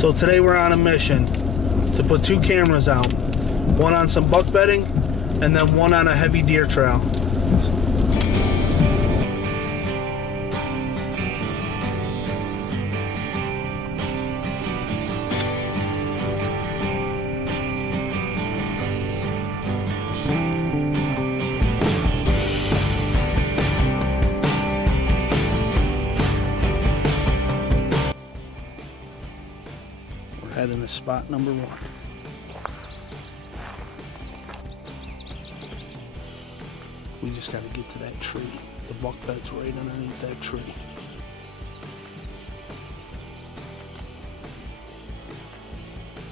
So today we're on a mission to put 2 cameras out. One on some buck bedding and then one on a heavy deer trail. We're heading to spot number 1. We just got to get to that tree. The buck bed's right underneath that tree.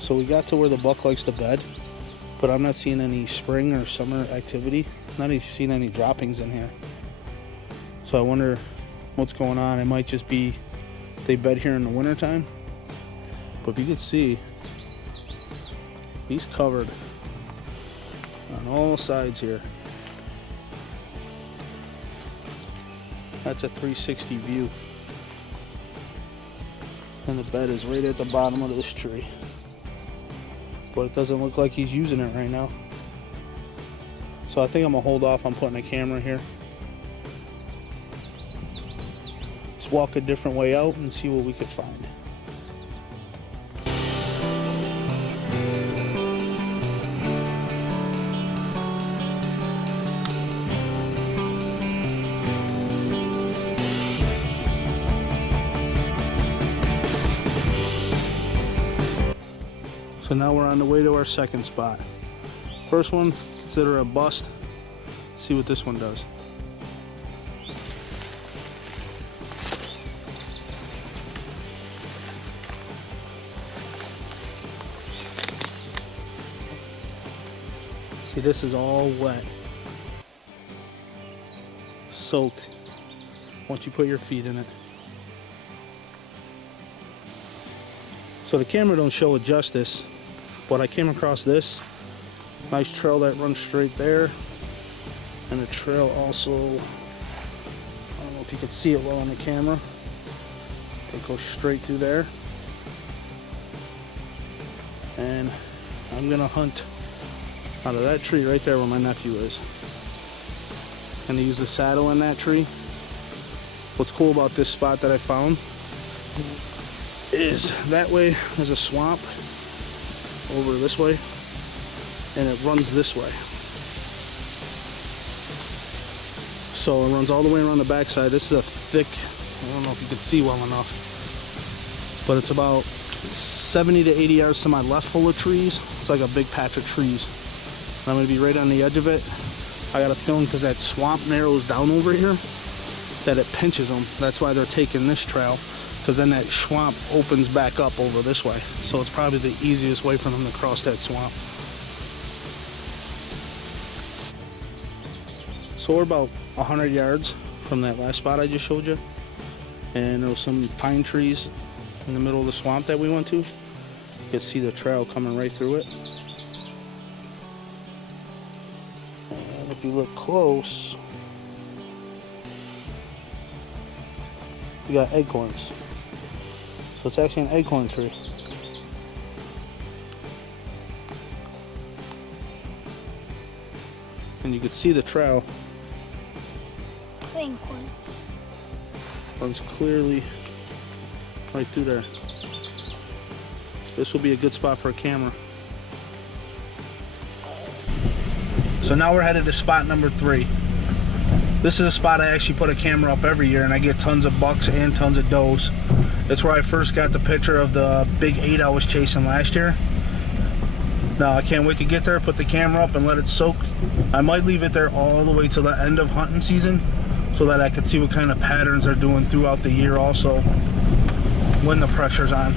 So we got to where the buck likes to bed, but I'm not seeing any spring or summer activity. Not even seeing any droppings in here. So I wonder what's going on. It might just be they bed here in the wintertime. But if you could see, he's covered on all sides here. That's a 360 view. And the bed is right at the bottom of this tree. But it doesn't look like he's using it right now. So I think I'm gonna hold off on putting a camera here. Let's walk a different way out and see what we could find. So now we're on the way to our second spot. First one, consider a bust. Let's see what this one does. See, this is all wet. Soaked once you put your feet in it. So the camera don't show it justice, but I came across this nice trail that runs straight there, and a trail also, I don't know if you can see it well on the camera, it goes straight through there. And I'm gonna hunt out of that tree right there where my nephew is. Gonna use the saddle in that tree. What's cool about this spot that I found is that way there's a swamp over this way, and it runs this way. So it runs all the way around the backside. This is a thick, I don't know if you can see well enough, but it's about 70 to 80 yards to my left full of trees. It's like a big patch of trees. And I'm gonna be right on the edge of it. I got a feeling because that swamp narrows down over here that it pinches them. That's why they're taking this trail, because then that swamp opens back up over this way. So it's probably the easiest way for them to cross that swamp. So we're about 100 yards from that last spot I just showed you. And there was some pine trees in the middle of the swamp that we went to. You can see the trail coming right through it. And if you look close, you got acorns. So it's actually an acorn tree. And you can see the trail runs clearly right through there. This will be a good spot for a camera. So now we're headed to spot number 3. This is a spot I actually put a camera up every year, and I get tons of bucks and tons of does. That's where I first got the picture of the big 8 I was chasing last year. Now I can't wait to get there, put the camera up and let it soak. I might leave it there all the way till the end of hunting season so that I can see what kind of patterns they're doing throughout the year also when the pressure's on.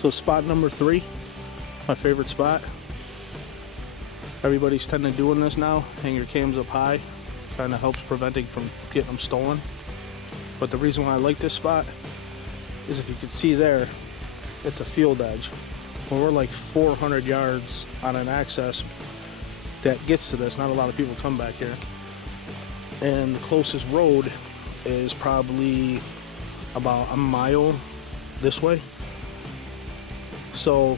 So spot number 3, my favorite spot. Everybody's tending to doing this now. Hang your cams up high. kind of helps preventing from getting them stolen. But the reason why I like this spot is, if you can see there, it's a field edge. When we're like 400 yards on an access that gets to this, not a lot of people come back here. And the closest road is probably about a mile this way. So,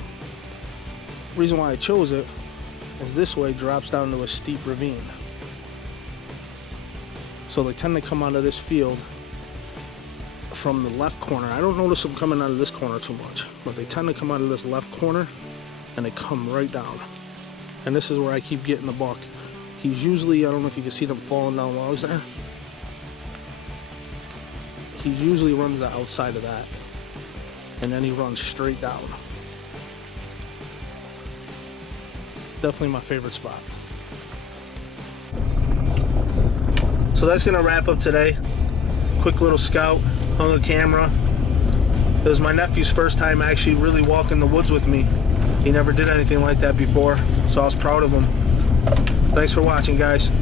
reason why I chose it is this way drops down to a steep ravine. So they tend to come out of this field from the left corner. I don't notice them coming out of this corner too much, but they tend to come out of this left corner and they come right down. And this is where I keep getting the buck. He's usually, I don't know if you can see them falling down logs there. He usually runs the outside of that, and then he runs straight down. Definitely my favorite spot. So that's gonna wrap up today. Quick little scout, hung a camera. It was my nephew's first time actually really walking the woods with me. He never did anything like that before, so I was proud of him. Thanks for watching, guys.